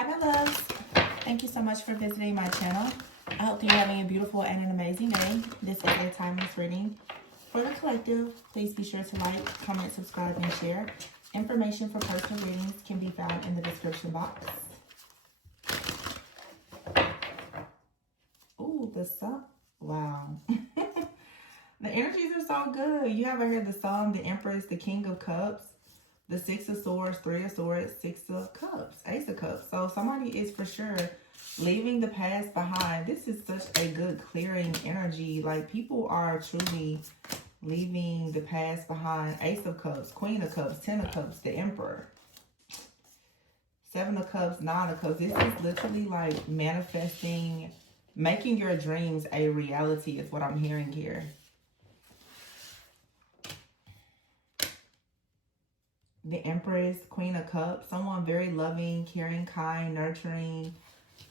Hi, my loves. Thank you so much for visiting my channel. I hope that you're having a beautiful and an amazing day. This is a timeless reading for the collective. Please be sure to like, comment, subscribe, and share. Information for personal readings can be found in the description box. Ooh, the sun. Wow. The energies are so good. You have right here the sun, the empress, the king of cups, the six of swords, three of swords, six of cups, ace of cups. So somebody is for sure leaving the past behind. This is such a good clearing energy. Like, people are truly leaving the past behind. Ace of cups, queen of cups, 10 of cups, the emperor, 7 of cups, 9 of cups. This is literally like manifesting, making your dreams a reality is what I'm hearing here. The Empress, Queen of Cups, someone very loving, caring, kind, nurturing,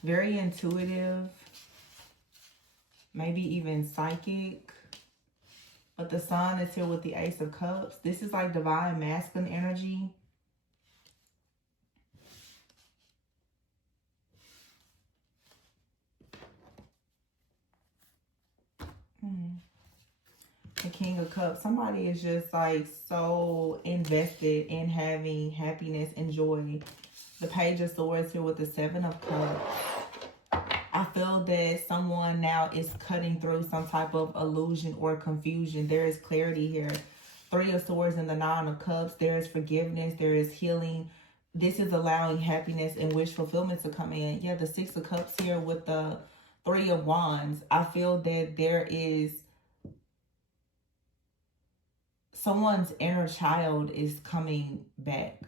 very intuitive, maybe even psychic. But the Sun is here with the Ace of Cups. This is like divine masculine energy. The King of Cups. Somebody is just like so invested in having happiness and joy. The Page of Swords here with the 7 of Cups. I feel that someone now is cutting through some type of illusion or confusion. There is clarity here. 3 of Swords and the 9 of Cups. There is forgiveness. There is healing. This is allowing happiness and wish fulfillment to come in. Yeah, the 6 of Cups here with the 3 of Wands. I feel that there is someone's inner child is coming back.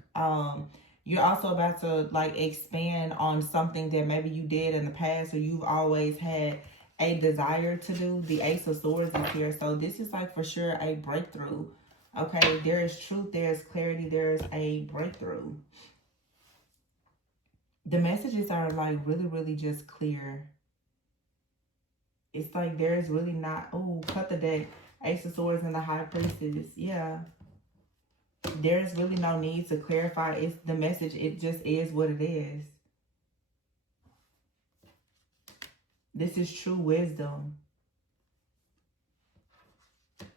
You're also about to like expand on something that maybe you did in the past or you've always had a desire to do. The Ace of Swords is here. So this is like for sure a breakthrough. Okay, there is truth, there's clarity, there's a breakthrough. The messages are like really just clear. It's like there's really not, oh, cut the deck. Ace of Swords and the High Priestess. Yeah. There's really no need to clarify. It's the message. It just is what it is. This is true wisdom.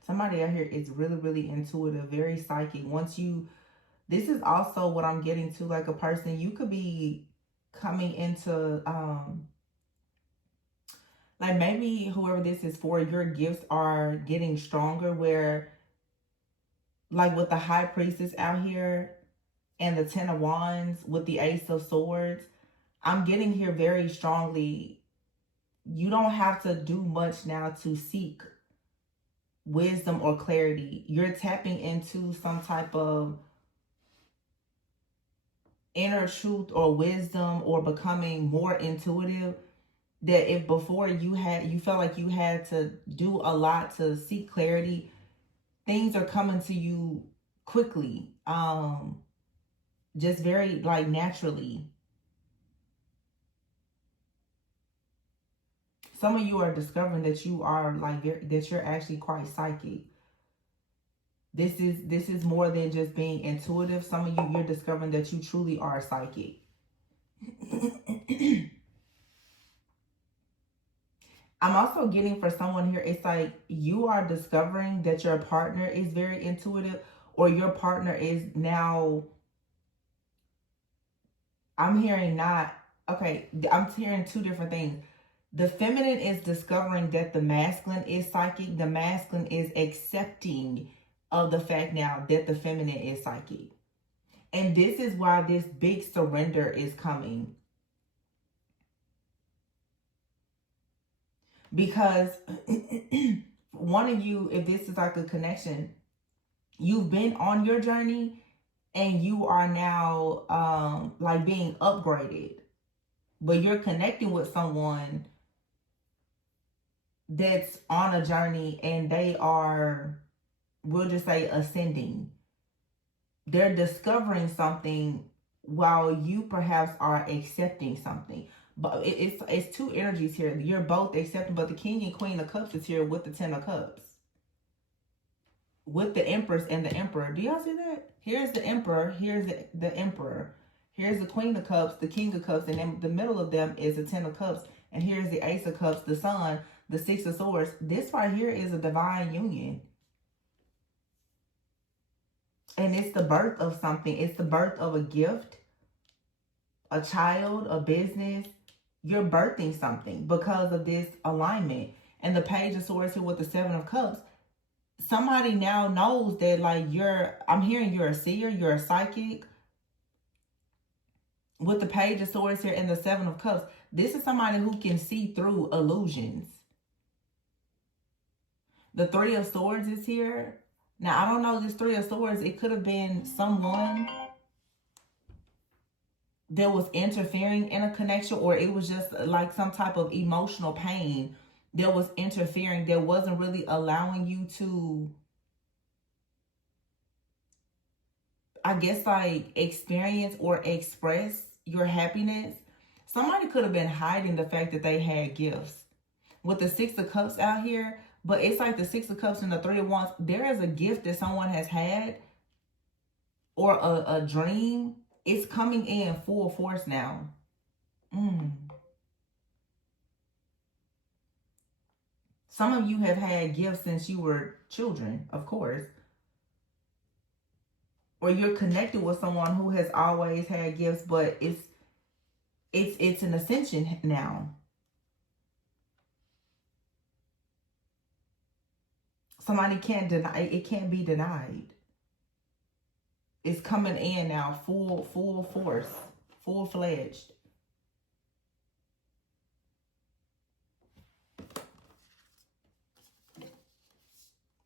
Somebody out here is really intuitive, very psychic. This is also what I'm getting to, like a person, you could be coming into, like maybe whoever this is for, your gifts are getting stronger where, like with the High Priestess out here and the 10 of Wands with the Ace of Swords, I'm getting here very strongly. You don't have to do much now to seek wisdom or clarity. You're tapping into some type of inner truth or wisdom or becoming more intuitive. That if before you felt like you had to do a lot to seek clarity, things are coming to you quickly. Just very like naturally. Some of you are discovering that you are like, that you're actually quite psychic. This is more than just being intuitive. Some of you, you're discovering that you truly are psychic. I'm also getting for someone here, it's like you are discovering that your partner is very intuitive, or your partner is now, I'm hearing I'm hearing two different things. The feminine is discovering that the masculine is psychic. The masculine is accepting of the fact now that the feminine is psychic. And this is why this big surrender is coming. Because one of you, if this is like a connection, you've been on your journey and you are now like being upgraded. But you're connecting with someone that's on a journey and they are, we'll just say, ascending. They're discovering something while you perhaps are accepting something. But it's two energies here. You're both accepting, but the King and Queen of Cups is here with the 10 of Cups. With the Empress and the Emperor. Do y'all see that? Here's the Emperor. Here's the Emperor. Here's the Queen of Cups, the King of Cups, and in the middle of them is the Ten of Cups. And here's the Ace of Cups, the Sun, the Six of Swords. This right here is a divine union. And it's the birth of something. It's the birth of a gift, a child, a business. You're birthing something because of this alignment. And the Page of Swords here with the Seven of Cups. Somebody now knows that, like, I'm hearing you're a seer, you're a psychic. With the Page of Swords here and the Seven of Cups, this is somebody who can see through illusions. The Three of Swords is here. Now, I don't know, this Three of Swords, it could have been someone that was interfering in a connection, or it was just like some type of emotional pain that was interfering, that wasn't really allowing you to, I guess, like, experience or express your happiness. Somebody could have been hiding the fact that they had gifts. With the Six of Cups out here, but it's like the Six of Cups and the Three of Wands, there is a gift that someone has had, or a dream. It's coming in full force now. Some of you have had gifts since you were children, of course. Or you're connected with someone who has always had gifts, but it's an ascension now. Somebody can't deny it. It can't be denied. It's coming in now, full force, full-fledged.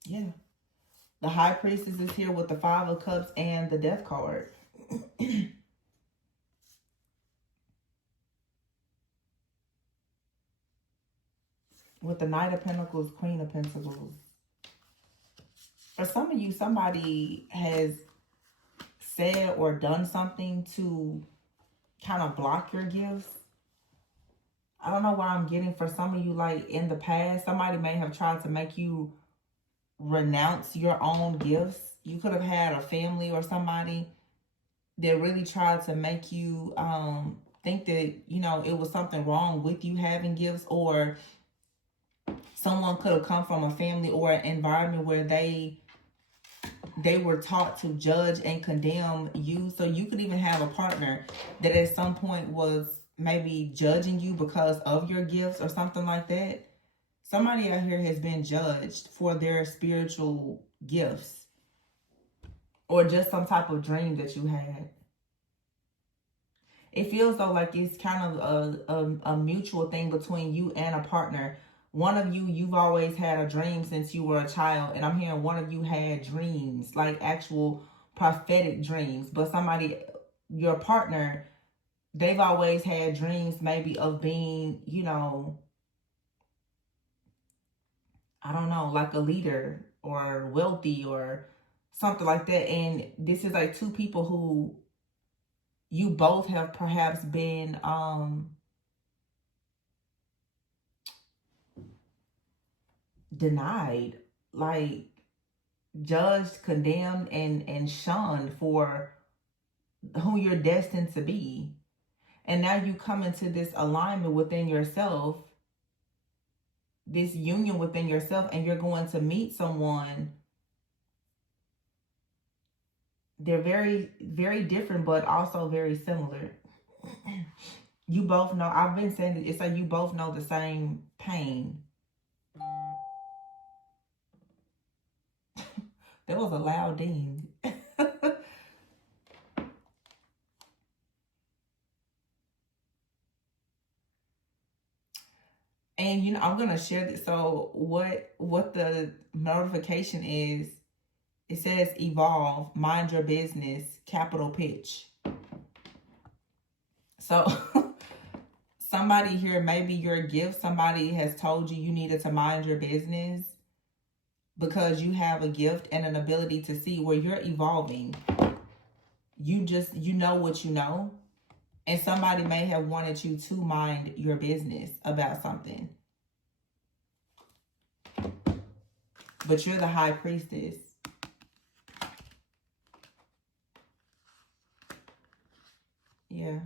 Yeah. The High Priestess is here with the Five of Cups and the Death card. With the Knight of Pentacles, Queen of Pentacles. For some of you, somebody has said or done something to kind of block your gifts. I don't know why I'm getting, for some of you, like in the past, somebody may have tried to make you renounce your own gifts. You could have had a family or somebody that really tried to make you think that, you know, it was something wrong with you having gifts, or someone could have come from a family or an environment where they were taught to judge and condemn you. So you could even have a partner that at some point was maybe judging you because of your gifts or something like that. Somebody out here has been judged for their spiritual gifts, or just some type of dream that you had. It feels though like it's kind of a mutual thing between you and a partner. One of you, you've always had a dream since you were a child. And I'm hearing one of you had dreams, like actual prophetic dreams. But somebody, your partner, they've always had dreams maybe of being, you know, I don't know, like a leader or wealthy or something like that. And this is like two people who you both have perhaps been denied, like judged, condemned, and shunned for who you're destined to be. And now you come into this alignment within yourself, this union within yourself, and you're going to meet someone. They're very, very different, but also very similar. You both know, I've been saying it, it's like you both know the same pain. That was a loud ding. And, you know, I'm going to share this. So what the notification is, it says evolve, mind your business, capital pitch. So somebody here, maybe your gift, somebody has told you needed to mind your business because you have a gift and an ability to see where you're evolving. You know what you know. And somebody may have wanted you to mind your business about something. But you're the High Priestess. Yeah.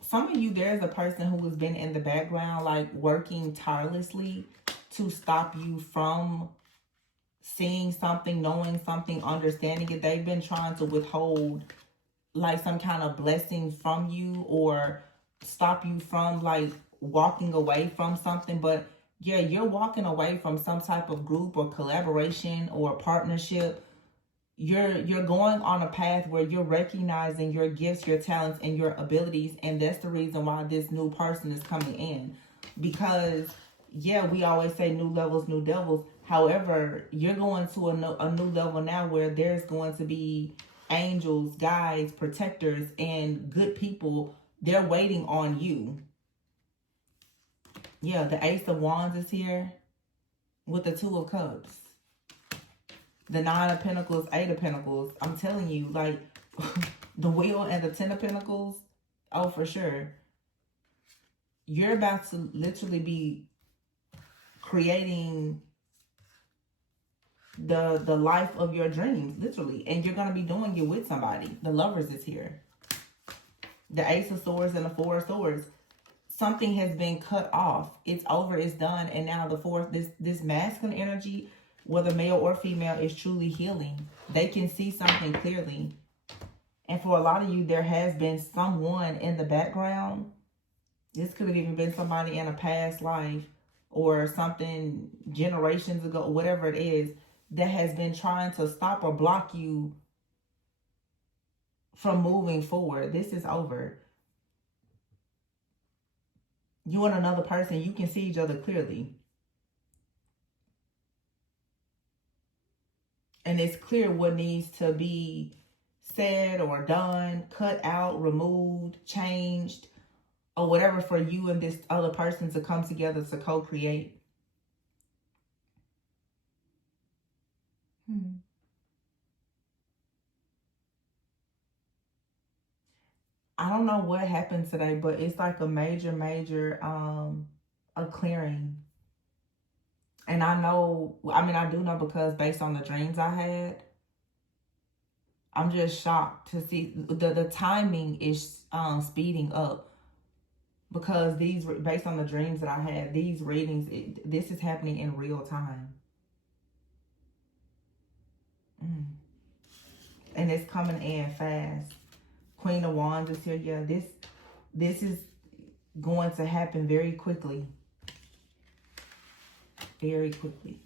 Some of you, there's a person who has been in the background, like working tirelessly to stop you from seeing something, knowing something, understanding it. They've been trying to withhold like some kind of blessing from you, or stop you from like walking away from something. But yeah, you're walking away from some type of group or collaboration or partnership. You're going on a path where you're recognizing your gifts, your talents, and your abilities, and that's the reason why this new person is coming in. Because yeah, we always say new levels, new devils. However, you're going to a new level now where there's going to be angels, guides, protectors, and good people. They're waiting on you. Yeah, the Ace of Wands is here with the Two of Cups. The Nine of Pentacles, Eight of Pentacles. I'm telling you, like, the Wheel and the Ten of Pentacles. Oh, for sure. You're about to literally be creating the life of your dreams, literally. And you're going to be doing it with somebody. The Lovers is here. The Ace of Swords and the Four of Swords. Something has been cut off. It's over. It's done. And now the fourth, this masculine energy, whether male or female, is truly healing. They can see something clearly. And for a lot of you, there has been someone in the background. This could have even been somebody in a past life or something generations ago, whatever it is, that has been trying to stop or block you from moving forward. This is over. You and another person, you can see each other clearly. And it's clear what needs to be said or done, cut out, removed, changed, or whatever for you and this other person to come together to co-create. I don't know what happened today, but it's like a major a clearing. And I know, I mean, I do know because based on the dreams I had, I'm just shocked to see the timing is speeding up, because these, based on the dreams that I had, these readings, this is happening in real time. And it's coming in fast. Queen of Wands is here. Yeah, this is going to happen very quickly. Very quickly.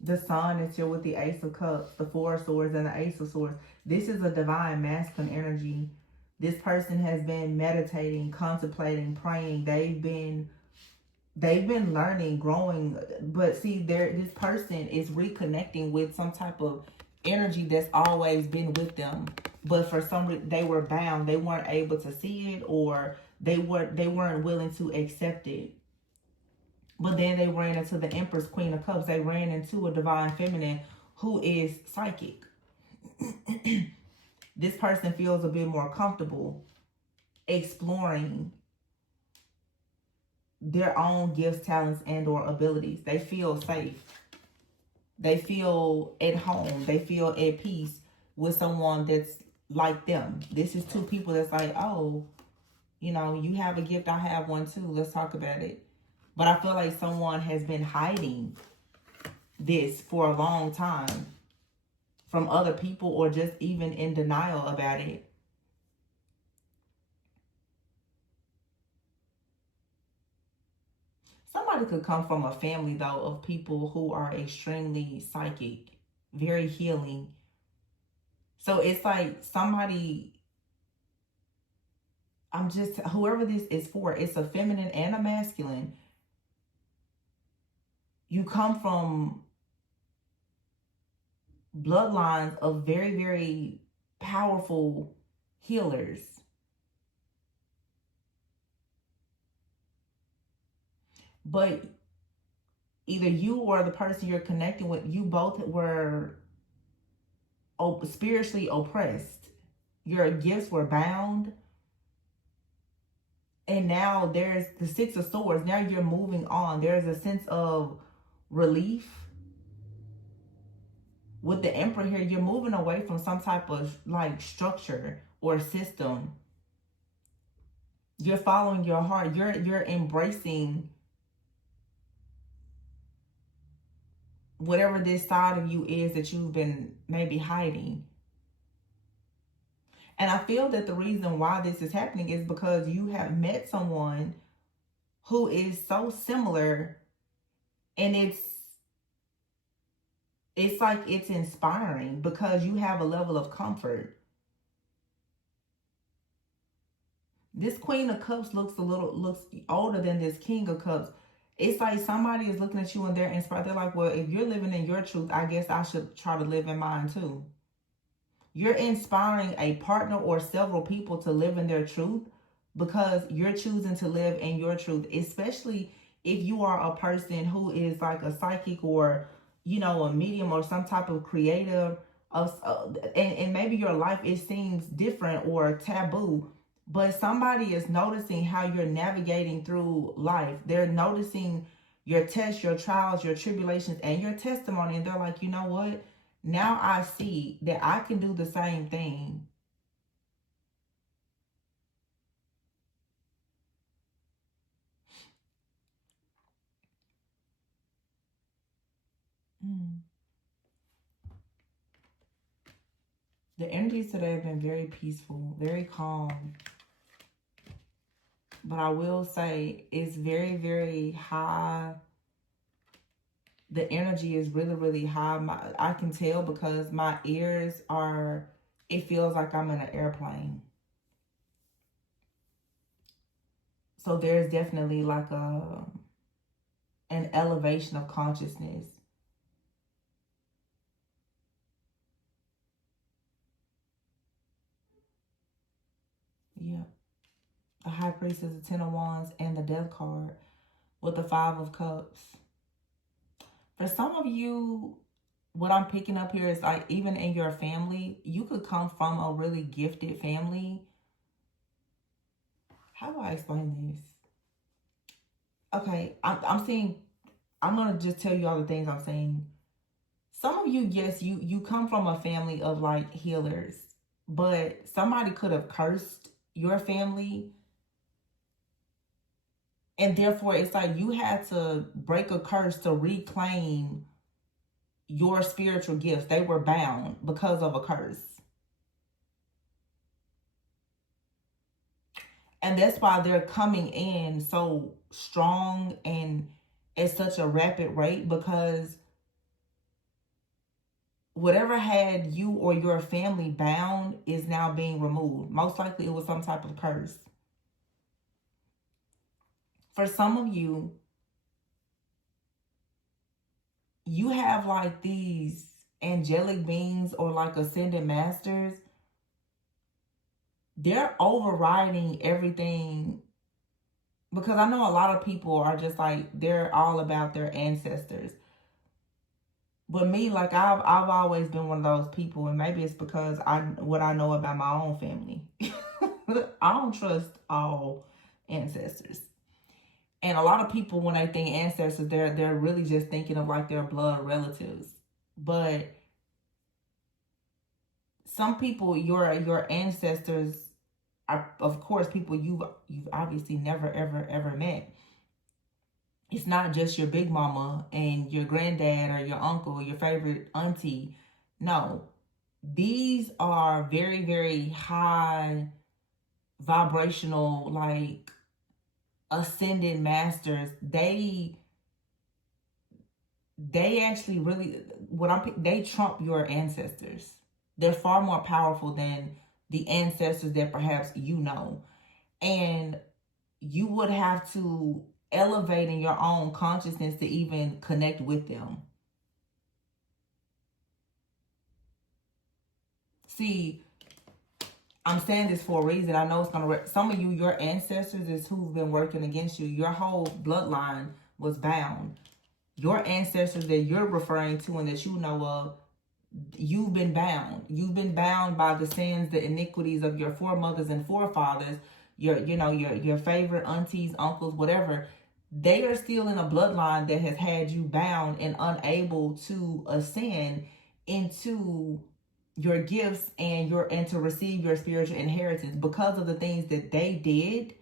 The Sun is here with the Ace of Cups, the Four of Swords, and the Ace of Swords. This is a divine masculine energy. This person has been meditating, contemplating, praying. They've been learning, growing. But see, this person is reconnecting with some type of energy that's always been with them. But for some reason, they were bound. They weren't able to see it, or they weren't willing to accept it. But then they ran into the Empress, Queen of Cups. They ran into a divine feminine who is psychic. This person feels a bit more comfortable exploring their own gifts, talents, and or abilities. They feel safe. They feel at home. They feel at peace with someone that's like them. This is two people that's like, oh, you know, you have a gift, I have one too. Let's talk about it. But I feel like someone has been hiding this for a long time from other people, or just even in denial about it. Somebody could come from a family, though, of people who are extremely psychic, very healing. So it's like somebody, whoever this is for, it's a feminine and a masculine. You come from bloodlines of very, very powerful healers. But either you or the person you're connecting with, you both were spiritually oppressed. Your gifts were bound. And now there's the Six of Swords. Now you're moving on. There's a sense of relief. With the Emperor here, you're moving away from some type of like structure or system. You're following your heart. You're embracing whatever this side of you is that you've been maybe hiding. And I feel that the reason why this is happening is because you have met someone who is so similar, and it's like it's inspiring because you have a level of comfort. This Queen of Cups looks older than this King of Cups. It's like somebody is looking at you and they're inspired. They're like, well, if you're living in your truth, I guess I should try to live in mine too. You're inspiring a partner or several people to live in their truth because you're choosing to live in your truth, especially if you are a person who is like a psychic or, you know, a medium or some type of creative, and maybe your life, it seems different or taboo, but somebody is noticing how you're navigating through life. They're noticing your tests, your trials, your tribulations, and your testimony. And they're like, you know what? Now I see that I can do the same thing. The energies today have been very peaceful, very calm. But I will say it's very, very high. The energy is really, really high. I can tell because my ears are, it feels like I'm in an airplane. So there's definitely like an elevation of consciousness. Yeah. The High Priestess, the Ten of Wands, and the Death card with the Five of Cups. For some of you, what I'm picking up here is like even in your family, you could come from a really gifted family. How do I explain this? Okay, I'm seeing, I'm going to just tell you all the things I'm saying. Some of you, yes, you come from a family of like healers, but somebody could have cursed your family. And therefore, it's like you had to break a curse to reclaim your spiritual gifts. They were bound because of a curse. And that's why they're coming in so strong and at such a rapid rate, because whatever had you or your family bound is now being removed. Most likely it was some type of curse. For some of you, you have like these angelic beings or like ascended masters. They're overriding everything, because I know a lot of people are just like, they're all about their ancestors. But me, like I've always been one of those people, and maybe it's because what I know about my own family. I don't trust all ancestors. And a lot of people, when they think ancestors, they're really just thinking of like their blood relatives. But some people, your ancestors are, of course, people you've obviously never ever met. It's not just your big mama and your granddad or your uncle, your favorite auntie. No, these are very, very high vibrational, like ascended masters. They actually really, they trump your ancestors. They're far more powerful than the ancestors that perhaps you know. And you would have to elevate in your own consciousness to even connect with them. See, I'm saying this for a reason. I know it's going to, some of you, your ancestors is who've been working against you. Your whole bloodline was bound. Your ancestors that you're referring to and that you know of, you've been bound. You've been bound by the sins, the iniquities of your foremothers and forefathers, your favorite aunties, uncles, whatever. they are still in a bloodline that has had you bound and unable to ascend into your gifts and to receive your spiritual inheritance because of the things that they did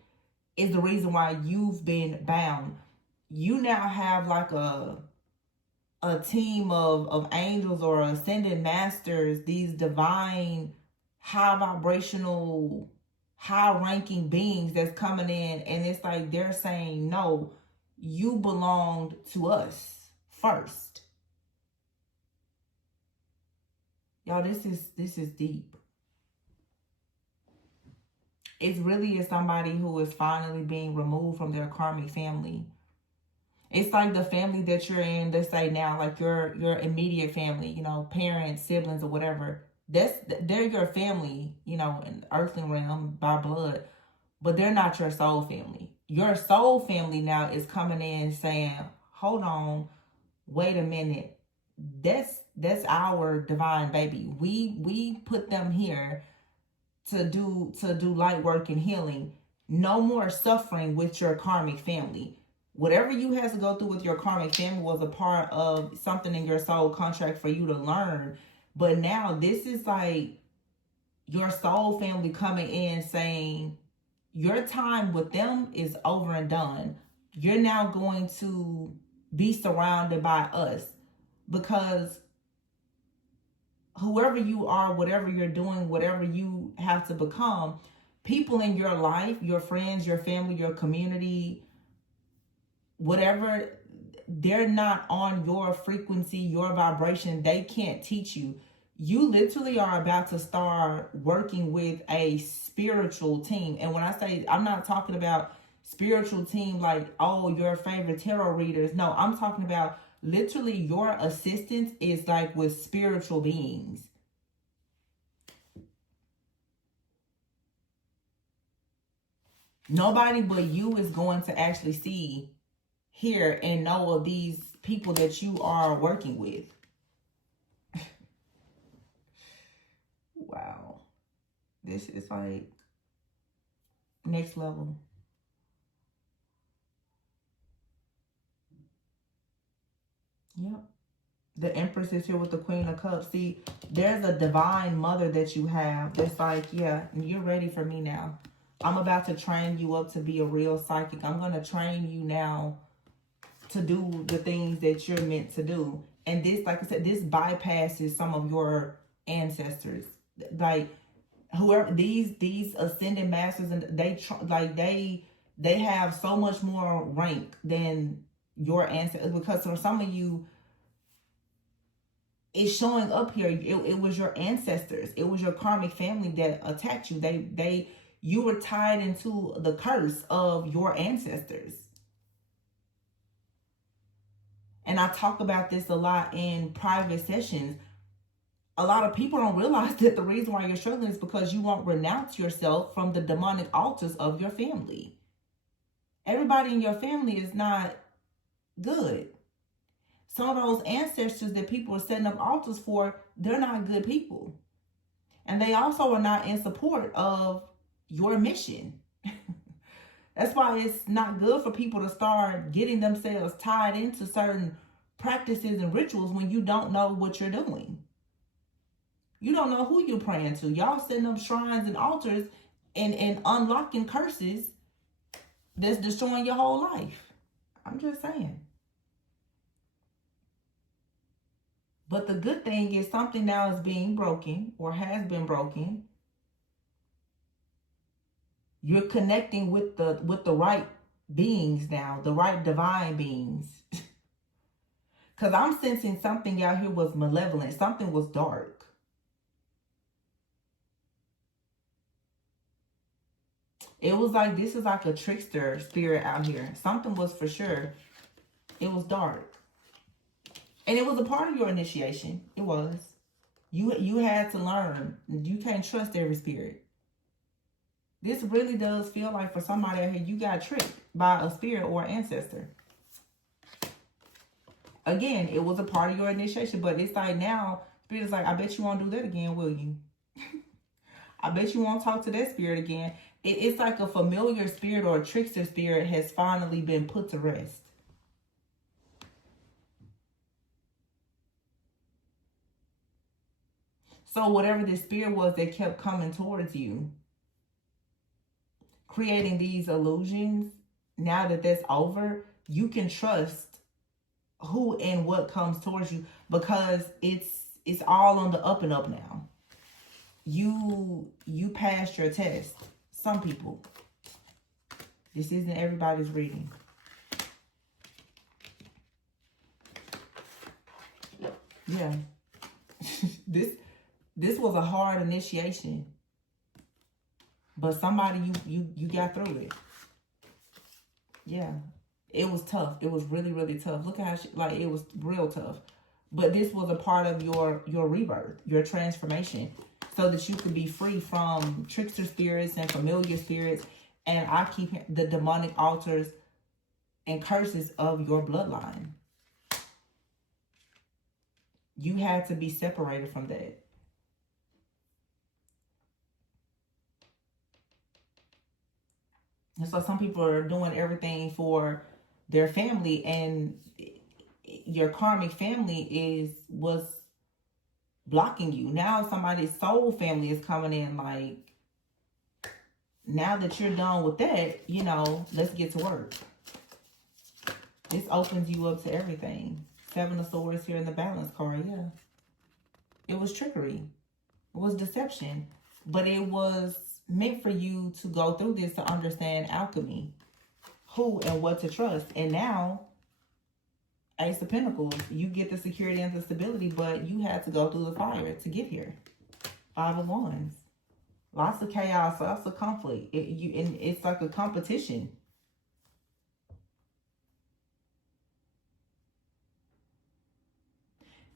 is the reason why you've been bound. You now have like a team of angels or ascended masters, these divine, high vibrational, high ranking beings that's coming in, and it's like they're saying, no, you belonged to us first. Y'all, this is deep. It really is somebody who is finally being removed from their karmic family. It's like the family that you're in, let's say now, like your immediate family, you know, parents, siblings, or whatever. They're your family, you know, in the earthly realm by blood, but they're not your soul family. Your soul family now is coming in saying, hold on, wait a minute. That's our divine baby. We put them here to do light work and healing. No more suffering with your karmic family. Whatever you had to go through with your karmic family was a part of something in your soul contract for you to learn. But now this is like your soul family coming in saying, your time with them is over and done. You're now going to be surrounded by us, because whoever you are, whatever you're doing, whatever you have to become, people in your life, your friends, your family, your community, whatever, they're not on your frequency, your vibration. They can't teach you. You literally are about to start working with a spiritual team. And when I say, I'm not talking about spiritual team like, oh, your favorite tarot readers. No, I'm talking about literally your assistance is like with spiritual beings. Nobody but you is going to actually see, hear, and know of these people that you are working with. Wow. This is like next level. Yep. The Empress is here with the Queen of Cups. See, there's a divine mother that you have that's like, yeah, you're ready for me now. I'm about to train you up to be a real psychic. I'm going to train you now to do the things that you're meant to do. And this, like I said, this bypasses some of your ancestors. Like, whoever these ascended masters, and they have so much more rank than your ancestors, because for some of you, it's showing up here. It was your ancestors. It was your karmic family that attacked you. You were tied into the curse of your ancestors. And I talk about this a lot in private sessions. A lot of people don't realize that the reason why you're struggling is because you won't renounce yourself from the demonic altars of your family. Everybody in your family is not good. Some of those ancestors that people are setting up altars for, they're not good people. And they also are not in support of your mission. That's why it's not good for people to start getting themselves tied into certain practices and rituals when you don't know what you're doing. You don't know who you're praying to. Y'all setting up shrines and altars and unlocking curses that's destroying your whole life. I'm just saying. But the good thing is something now is being broken or has been broken. You're connecting with the right beings now, the right divine beings. Because I'm sensing something out here was malevolent. Something was dark. It was like, this is like a trickster spirit out here. Something was for sure. It was dark. And it was a part of your initiation. It was. You had to learn. You can't trust every spirit. This really does feel like for somebody out here, you got tricked by a spirit or ancestor. Again, it was a part of your initiation, but it's like now, spirit is like, I bet you won't do that again, will you? I bet you won't talk to that spirit again. It's like a familiar spirit or a trickster spirit has finally been put to rest. So whatever this spirit was that kept coming towards you, creating these illusions, now that that's over, you can trust who and what comes towards you, because it's all on the up and up now. You passed your test. Some people. This isn't everybody's reading. Yeah. This was a hard initiation. But somebody, you got through it. Yeah. It was tough. It was really, really tough. Look at how it was real tough. But this was a part of your rebirth, your transformation, so that you could be free from trickster spirits and familiar spirits. And I keep the demonic altars and curses of your bloodline. You had to be separated from that. And so some people are doing everything for their family, and your karmic family was blocking you. Now somebody's soul family is coming in like, now that you're done with that, you know, let's get to work. This opens you up to everything. 7 of Swords here in the Balance card, yeah. It was trickery. It was deception. But it was meant for you to go through this to understand alchemy. Who and what to trust. And now, Ace of Pentacles, you get the security and the stability, but you had to go through the fire to get here. 5 of Wands. Lots of chaos, lots of conflict. It's like a competition.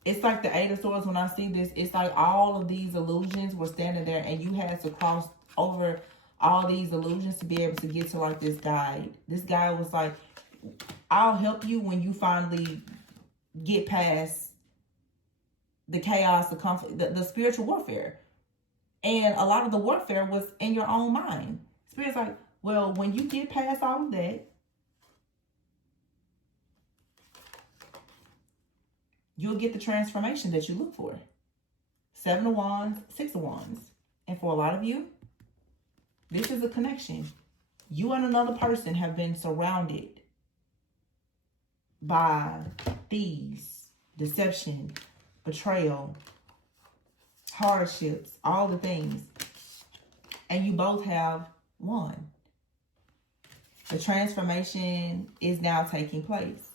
It's like the 8 of Swords. When I see this, it's like all of these illusions were standing there, and you had to cross over all these illusions to be able to get to like this guide. This guy was like, I'll help you when you finally get past the chaos, the conflict, the spiritual warfare. And a lot of the warfare was in your own mind. Spirit's like, well, when you get past all of that, you'll get the transformation that you look for. 7 of Wands, 6 of Wands. And for a lot of you, this is a connection. You and another person have been surrounded by thieves, deception, betrayal, hardships, all the things. And you both have won. The transformation is now taking place.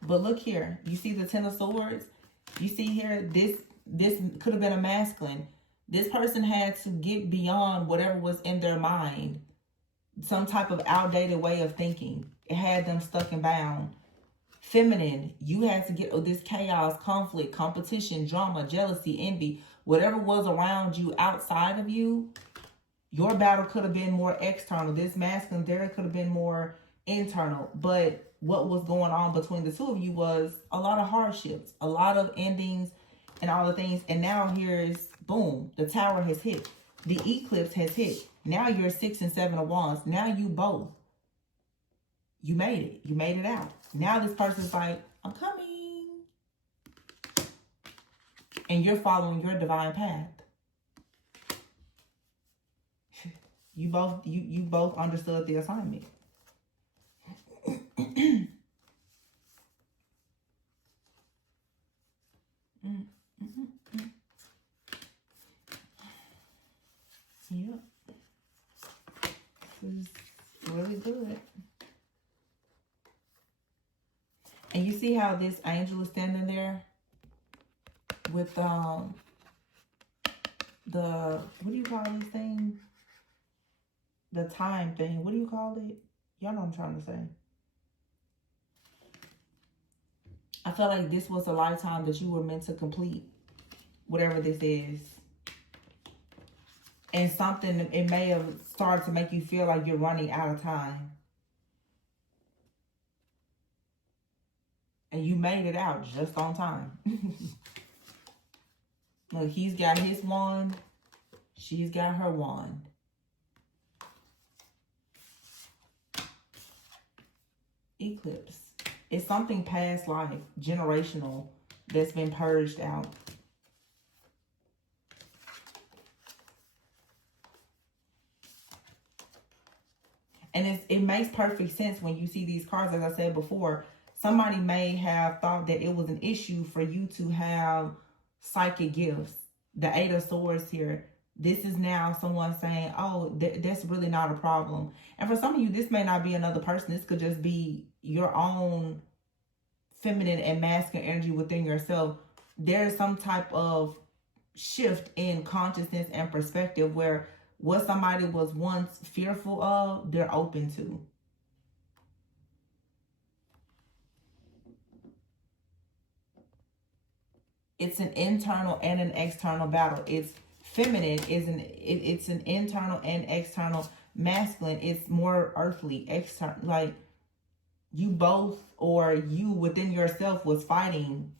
But look here. You see the 10 of Swords? You see here, this could have been a masculine. This person had to get beyond whatever was in their mind. Some type of outdated way of thinking. It had them stuck and bound. Feminine, you had to get this chaos, conflict, competition, drama, jealousy, envy, whatever was around you outside of you. Your battle could have been more external. This masculine there could have been more internal. But what was going on between the two of you was a lot of hardships, a lot of endings and all the things. And now here's, boom, the Tower has hit. The eclipse has hit. Now you're 6 and 7 of Wands. Now you both. You made it. You made it out. Now this person's like, I'm coming. And you're following your divine path. You both understood the assignment. Yep. This is really good. And you see how this angel is standing there with the, what do you call this thing? The time thing. What do you call it? Y'all know what I'm trying to say. I felt like this was a lifetime that you were meant to complete whatever this is. And something, it may have started to make you feel like you're running out of time. And you made it out just on time. Look, he's got his wand. She's got her wand. Eclipse. It's something past life, generational, that's been purged out. And it makes perfect sense when you see these cards. As I said before, somebody may have thought that it was an issue for you to have psychic gifts. The Eight of Swords here. This is now someone saying, oh, that's really not a problem. And for some of you, this may not be another person. This could just be your own feminine and masculine energy within yourself. There's some type of shift in consciousness and perspective where what somebody was once fearful of, they're open to. It's an internal and an external battle. It's feminine, it's an internal and external. Masculine, it's more earthly, external. Like you both, or you within yourself was fighting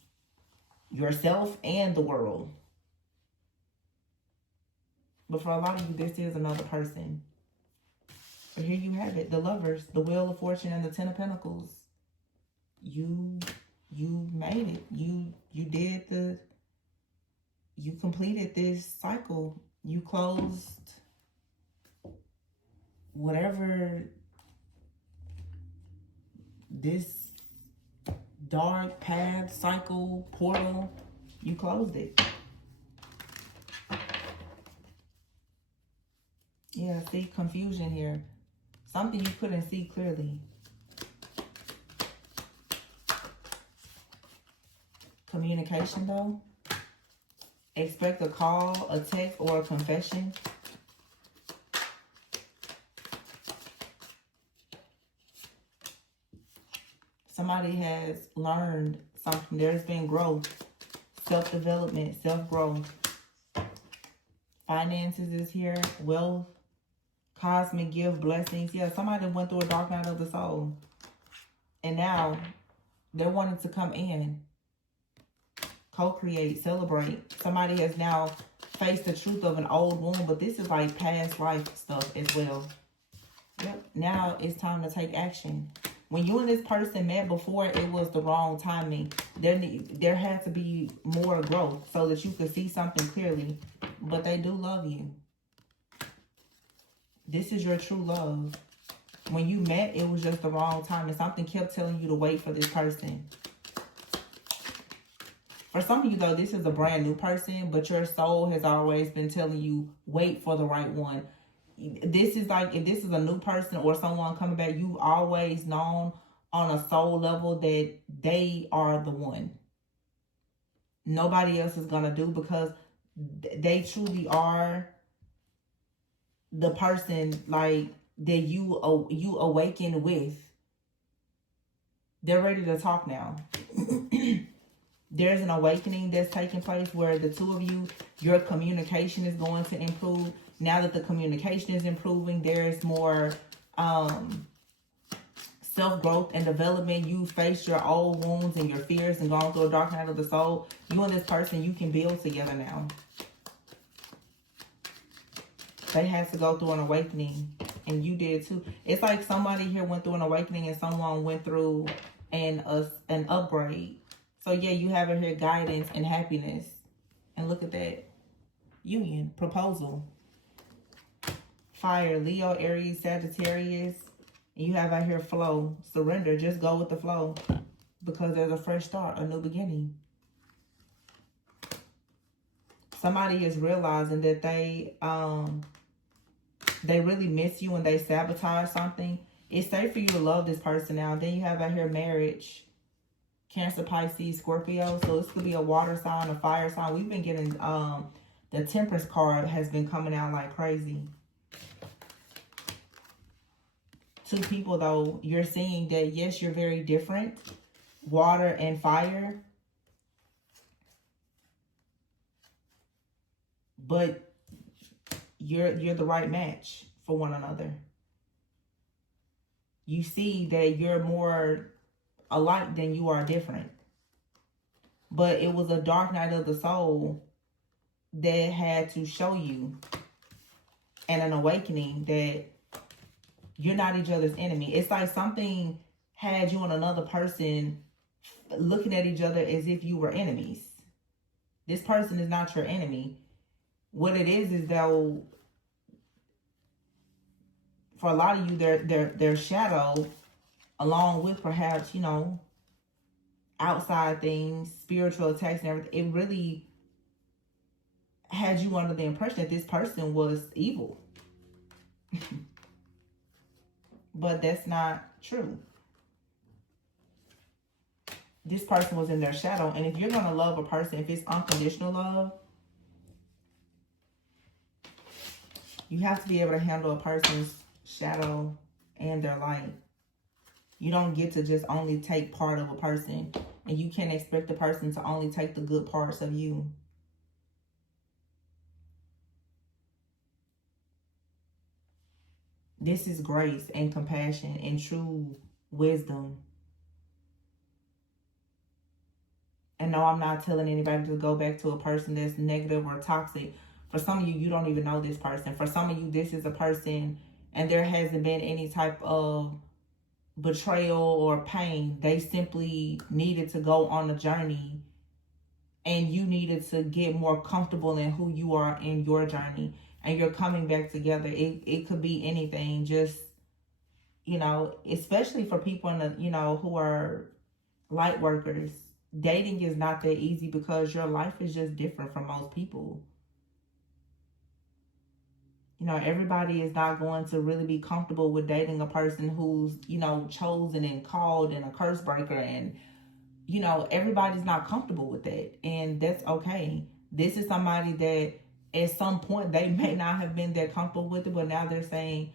yourself and the world. But for a lot of you, this is another person. But here you have it. The Lovers, the Wheel of Fortune, and the Ten of Pentacles. You made it. You completed this cycle. You closed whatever this dark path, cycle, portal, you closed it. Yeah, see, confusion here. Something you couldn't see clearly. Communication, though. Expect a call, a text, or a confession. Somebody has learned something. There's been growth, self-development, self-growth. Finances is here. Wealth. Cosmic gift, blessings. Yeah, somebody went through a dark night of the soul. And now they're wanting to come in. Co-create, celebrate. Somebody has now faced the truth of an old wound, but this is like past life stuff as well. Yep. Now it's time to take action. When you and this person met before, it was the wrong timing. There had to be more growth so that you could see something clearly. But they do love you. This is your true love. When you met, it was just the wrong time. And something kept telling you to wait for this person. For some of you, though, this is a brand new person. But your soul has always been telling you, wait for the right one. This is like, if this is a new person or someone coming back, you've always known on a soul level that they are the one. Nobody else is going to do, because they truly are the person like that you awaken with. They're ready to talk now. There's an awakening that's taking place where the two of you, your communication is going to improve. Now that the communication is improving, there's more self-growth and development. You face your old wounds and your fears and gone through a dark night of the soul. You and this person, you can build together now. They had to go through an awakening, and you did too. It's like somebody here went through an awakening and someone went through an upgrade. So yeah, you have it here, guidance and happiness. And look at that. Union, proposal. Fire, Leo, Aries, Sagittarius. And you have out here flow, surrender. Just go with the flow, because there's a fresh start, a new beginning. Somebody is realizing that they really miss you and they sabotage something. It's safe for you to love this person now. Then you have out here marriage, Cancer, Pisces, Scorpio. So this could be a water sign, a fire sign. We've been getting the Temperance card has been coming out like crazy. Two people, though, you're seeing that, yes, you're very different. Water and fire. But you're the right match for one another. You see that you're more alike than you are different. But it was a dark night of the soul that had to show you and an awakening that you're not each other's enemy. It's like something had you and another person looking at each other as if you were enemies. This person is not your enemy. What it is though, for a lot of you, their shadow, along with perhaps, you know, outside things, spiritual attacks and everything, it really had you under the impression that this person was evil. But that's not true. This person was in their shadow. And if you're going to love a person, if it's unconditional love, you have to be able to handle a person's shadow and their light. You don't get to just only take part of a person. And you can't expect the person to only take the good parts of you. This is grace and compassion and true wisdom. And no, I'm not telling anybody to go back to a person that's negative or toxic. For some of you, you don't even know this person. For some of you, this is a person and there hasn't been any type of betrayal or pain. They simply needed to go on a journey and you needed to get more comfortable in who you are in your journey. And you're coming back together. It could be anything. Just, you know, especially for people in the, you know, who are light workers. Dating is not that easy because your life is just different from most people. You know, everybody is not going to really be comfortable with dating a person who's, you know, chosen and called and a curse breaker. And, you know, everybody's not comfortable with that. And that's okay. This is somebody that at some point they may not have been that comfortable with it, but now they're saying,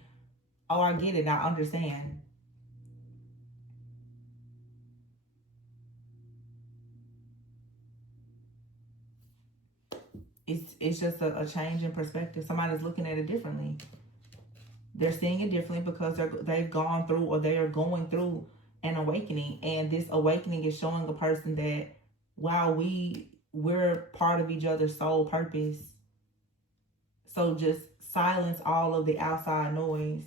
oh, I get it. I understand. It's just a change in perspective. Somebody's looking at it differently. They're seeing it differently because they've gone through or they are going through an awakening. And this awakening is showing a person that, wow, we're part of each other's soul purpose. So just silence all of the outside noise.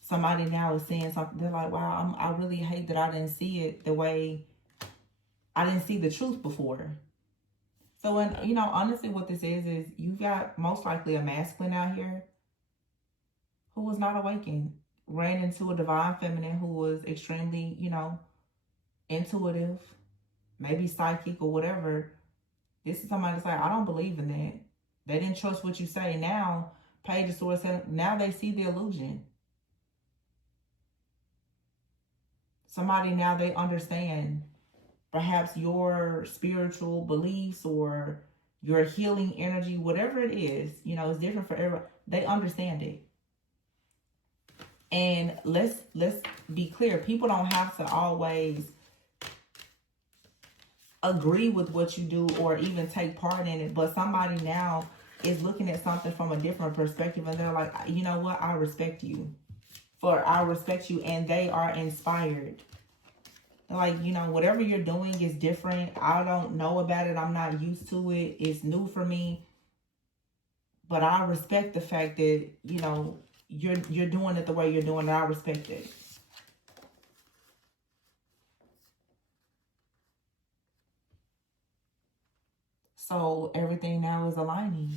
Somebody now is saying something. They're like, wow, I really hate that I didn't see it the way I didn't see the truth before. So, when, you know, honestly, what this is you got most likely a masculine out here who was not awakened, ran into a divine feminine who was extremely, you know, intuitive, maybe psychic or whatever. This is somebody that's like, I don't believe in that. They didn't trust what you say. Now, Page of Swords, now they see the illusion. Somebody now they understand perhaps your spiritual beliefs or your healing energy, whatever it is, you know, it's different for everyone. They understand it. And let's be clear. People don't have to always agree with what you do or even take part in it. But somebody now is looking at something from a different perspective and they're like, you know what? I respect you. I respect you, and they are inspired. Like, you know, whatever you're doing is different. I don't know about it. I'm not used to it. It's new for me. But I respect the fact that, you know, you're doing it the way you're doing it. I respect it. So everything now is aligning.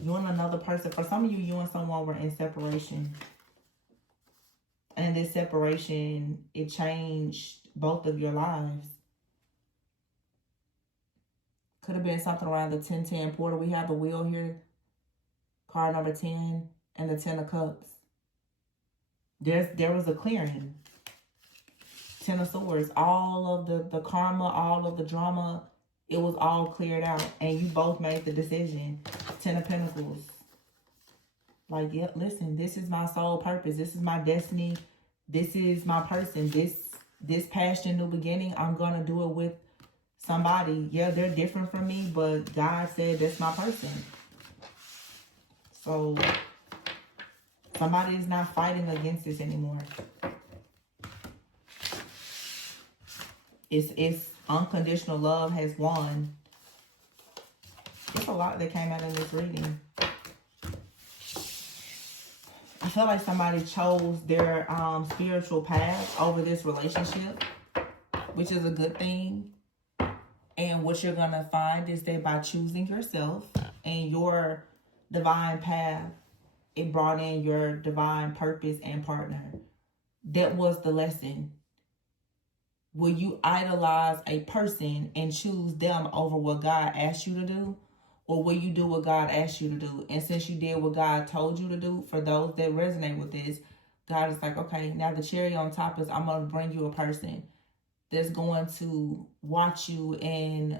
You and another person. For some of you, you and someone were in separation. And this separation, it changed both of your lives. Could have been something around the 10-10 portal. We have the wheel here. Card number 10 and the 10 of Cups. There was a clearing. 10 of Swords. All of the karma, all of the drama, it was all cleared out. And you both made the decision. 10 of Pentacles. Like, yep, listen, this is my soul purpose. This is my destiny. This is my person. This passion, new beginning, I'm going to do it with somebody. Yeah, they're different from me, but God said that's my person. So, somebody is not fighting against this anymore. It's unconditional love has won. lot that came out in this reading. I feel like somebody chose their spiritual path over this relationship, which is a good thing. And what you're going to find is that by choosing yourself and your divine path, it brought in your divine purpose and partner. That was the lesson. Will you idolize a person and choose them over what God asked you to do? Or will you do what God asked you to do? And since you did what God told you to do, for those that resonate with this, God is like, okay, now the cherry on top is I'm going to bring you a person that's going to watch you and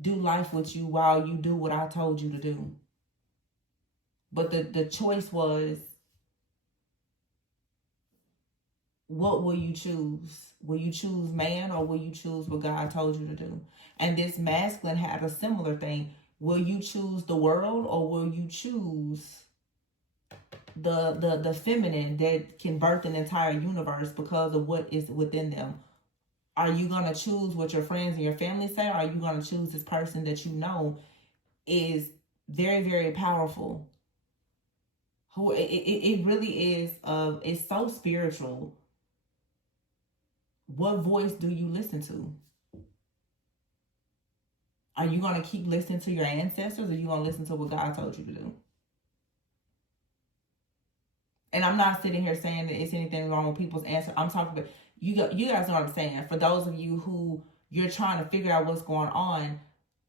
do life with you while you do what I told you to do. But the choice was, what will you choose? Will you choose man, or will you choose what God told you to do? And this masculine had a similar thing. Will you choose the world, or will you choose the feminine that can birth an entire universe because of what is within them? Are you going to choose what your friends and your family say? Or are you going to choose this person that you know is very, very powerful? Who it really is, it's so spiritual. What voice do you listen to? Are you going to keep listening to your ancestors, or are you going to listen to what God told you to do? And I'm not sitting here saying that it's anything wrong with people's answer. I'm talking about, you guys know what I'm saying. For those of you who you're trying to figure out what's going on,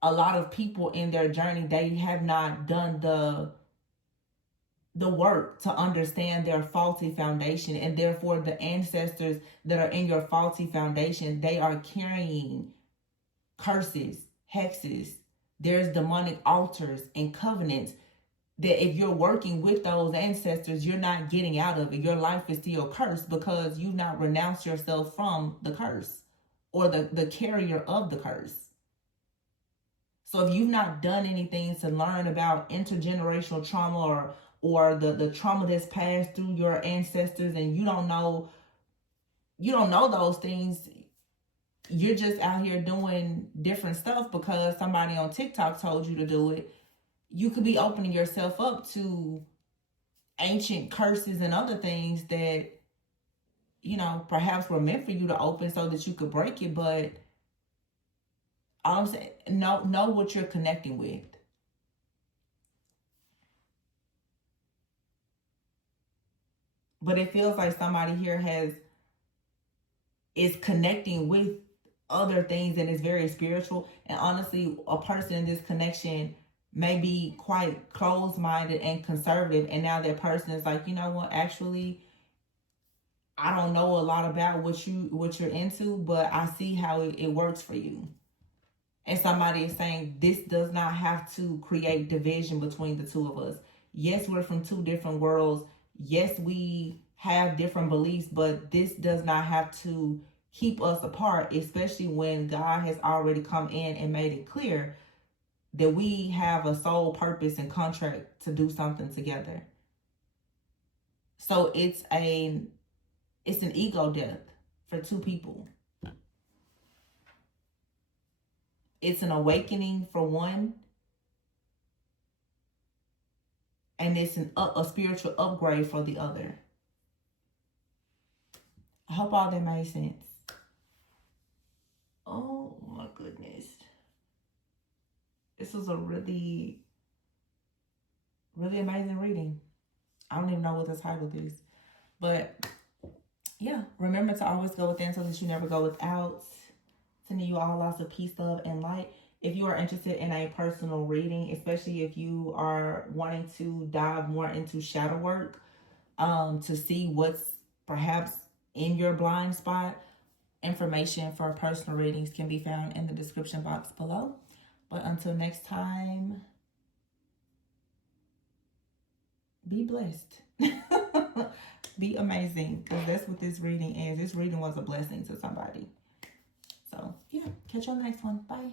a lot of people in their journey, they have not done the work to understand their faulty foundation. And therefore, the ancestors that are in your faulty foundation, they are carrying curses, hexes. There's demonic altars and covenants that if you're working with those ancestors, you're not getting out of it. Your life is still cursed because you've not renounced yourself from the curse or the carrier of the curse. So if you've not done anything to learn about intergenerational trauma or the trauma that's passed through your ancestors, and you don't know those things, you're just out here doing different stuff because somebody on TikTok told you to do it. You could be opening yourself up to ancient curses and other things that, perhaps were meant for you to open so that you could break it. But all I'm saying, know what you're connecting with. But it feels like somebody here is connecting with other things and is very spiritual. And honestly, a person in this connection may be quite closed-minded and conservative, and now that person is like, you know what, actually, I don't know a lot about what you're into, but I see how it works for you. And somebody is saying this does not have to create division between the two of us. Yes, we're from two different worlds. Yes, we have different beliefs, but this does not have to keep us apart, especially when God has already come in and made it clear that we have a sole purpose and contract to do something together. So it's an ego death for two people. It's an awakening for one, and it's a spiritual upgrade for the other. I hope all that made sense. Oh my goodness. This was a really, really amazing reading. I don't even know what the title is. But yeah, remember to always go within so that you never go without. Sending you all lots of peace, love, and light. If you are interested in a personal reading, especially if you are wanting to dive more into shadow work, to see what's perhaps in your blind spot, information for personal readings can be found in the description box below. But until next time, be blessed. Be amazing, because that's what this reading is. This reading was a blessing to somebody. So, yeah, catch you on the next one. Bye.